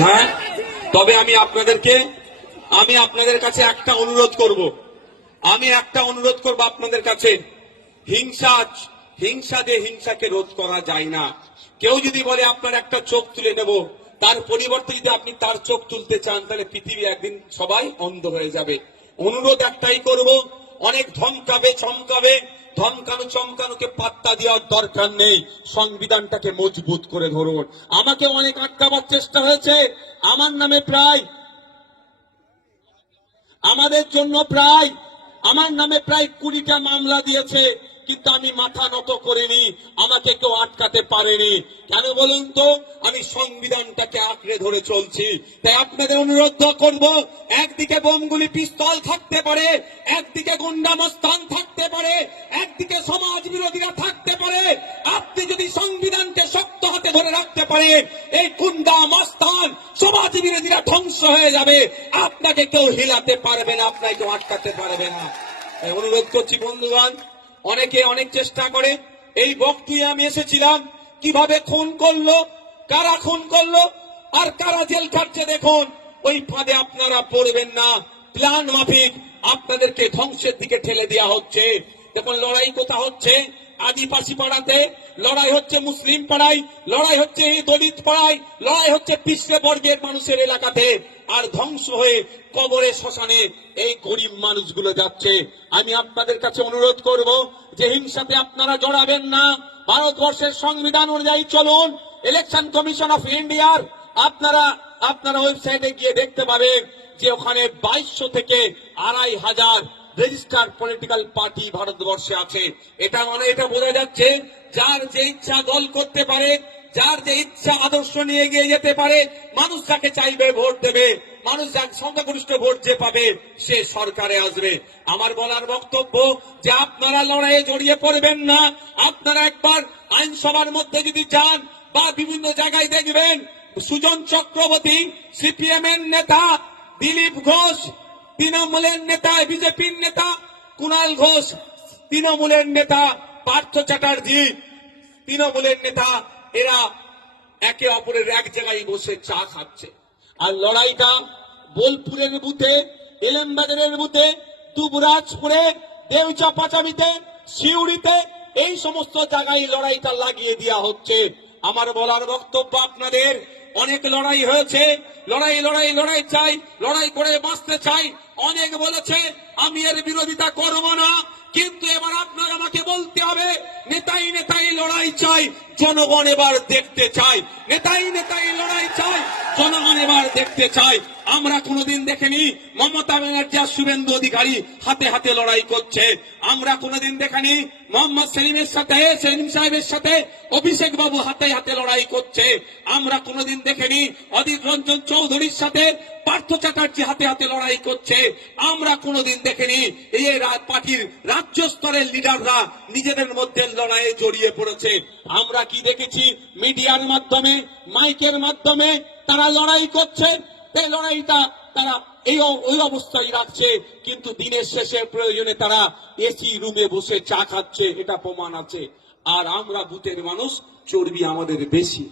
হ্যাঁ, তবে আমি আপনাদের কাছে একটা অনুরোধ করব। আপনাদের কাছে, হিংসাকে রোধ করা যায় না। কেউ যদি বলে আপনার একটা চোখ তুলে নেব, তার পরিবর্তে যদি আপনি তার চোখ তুলতে চান, তাহলে পৃথিবী একদিন সবাই অন্ধ হয়ে যাবে। অনুরোধ একটাই করব, অনেক ধমকানোকে পাত্তা দেওয়ার দরকার নেই। সংবিধানটাকে মজবুত করে ধরুন। আমাকে অনেক আটকাবার চেষ্টা হয়েছে। আমার নামে আমার নামে প্রায় 20টা মামলা দিয়েছে, কিন্তু আমি মাথা নত করিনি। আমাকে কেউ আটকাতে পারেনি। কেন বলুন তো? আমি সংবিধানটাকে আঁকড়ে ধরে চলছি। তাই আপনাদের অনুরোধ করব, একদিকে বোমগুলি পিস্তল থাকতে পারে, একদিকে গুন্ডা মস্তান থাকতে পারে, একদিকে সমাজ বিরোধীরা থাকতে পারে। আপনি যদি সংবিধানকে শক্ত হাতে ধরে রাখতে পারেন, এই গুন্ডা মস্তান সমাজ বিরোধীরা ধ্বংস হয়ে যাবে। আপনাকে কেউ হিলাতে পারবে না, আপনাকে কেউ আটকাতে পারবে না। অনুরোধ করছি বন্ধুগণ, অনেকে অনেক চেষ্টা করে। এই বকটুয়ে আমি এসেছিলাম, কিভাবে খুন করলো, কারা খুন করলো, আর কারা জেল খাটছে দেখুন। ওই ফাঁদে আপনারা পড়বেন না। প্ল্যান মাফিক আপনাদেরকে ধ্বংসের দিকে ঠেলে দেওয়া হচ্ছে। দেখুন, লড়াই কোথা হচ্ছে? আদিবাসী পাড়াতে লড়াই হচ্ছে, মুসলিম পাড়ায় লড়াই হচ্ছে, দলিত পাড়ায় লড়াই হচ্ছে, পিছড়ে বর্গের মানুষের এলাকাতে। আর ধ্বংস হয়ে কবরে শ্মশানে এই গরিব মানুষগুলো যাচ্ছে। আমি আপনাদের কাছে অনুরোধ করব যে হিংসাতে আপনারা জড়াবেন না। ভারতবর্ষের সংবিধান অনুযায়ী চলুন। ইলেকশন কমিশন অফ ইন্ডিয়ার আপনারা ওয়েবসাইটে গিয়ে দেখতে পাবেন যে ওখানে 2200 থেকে 2500 রেজিস্টার্ড পলিটিক্যাল পার্টি ভারতবর্ষে আছে। এটা বোঝা যাচ্ছে, যার যে ইচ্ছা দল করতে পারে, যার যে ইচ্ছা আদর্শ নিয়ে গিয়ে যেতে পারে, মানুষ যাকে চাইবে ভোট দেবে, মানুষ যার সংখ্যাগরিষ্ঠ ভোট যে পাবে সে সরকারে আসবে। আমার বলার বক্তব্য যে আপনারা লড়াইয়ে জড়িয়ে পড়বেন না। আপনারা একবার আইনসভার মধ্যে যদি যান বা বিভিন্ন জায়গায় দেখবেন, সুজন চক্রবর্তী সিপিএম এর নেতা, দিলীপ ঘোষ তৃণমূলের নেতা, বিজেপির নেতা কুণাল ঘোষ তৃণমূলের নেতা, পার্থ চ্যাটার্জি তৃণমূলের নেতা, এরা একে অপরের এক জায়গায় বসে চা খাচ্ছে। আর লড়াইটা বোলপুরের বুথে, এলেমবাজারের বুথে, দুবরাজপুরে, দেউচাপাচামিতে, সিউড়িতে, এই সমস্ত জায়গায় লড়াইটা লাগিয়ে দেওয়া হচ্ছে। আমার বলার বক্তব্য, আপনাদের অনেক লড়াই হয়েছে, লড়াই চাই, লড়াই করে বাঁচতে চাই। অনেক বলেছে, আমি এর বিরোধিতা করব না, কিন্তু এবার আপনার আমাকে বলতে হবে, নেতাই লড়াই চাই, জনগণ এবার দেখতে চাই। নেতাই লড়াই চাই, জনগণ এবার দেখতে চাই। আমরা কোনোদিন দেখিনি মমতা ব্যানার্জি আর শুভেন্দু অধিকারী হাতে হাতে লড়াই করছে। আমরা কোনোদিন দেখিনি মোহাম্মদ সেলিম সাহেবের সাথে অভিষেক বাবু হাতে হাতে লড়াই করছে। আমরা কোনোদিন দেখিনি অধীর রঞ্জন চৌধুরীর সাথে পার্থ চ্যাটার্জি হাতে হাতে লড়াই করছে। আমরা কোনোদিন দেখিনি এই পার্টির রাজ্য স্তরের লিডাররা নিজেদের মধ্যে লড়াইয়ে জড়িয়ে পড়েছে। আমরা কি দেখেছি? মিডিয়ার মাধ্যমে, মাইকের মাধ্যমে তারা লড়াই করছে। এই লড়াইটা তারা ওই অবস্থায় রাখছে, কিন্তু দিনের শেষে প্রয়োজনে তারা এসি রুমে বসে চা খাচ্ছে, এটা প্রমাণ আছে। আর আমরা বুথের মানুষ, চর্বি আমাদের বেশি।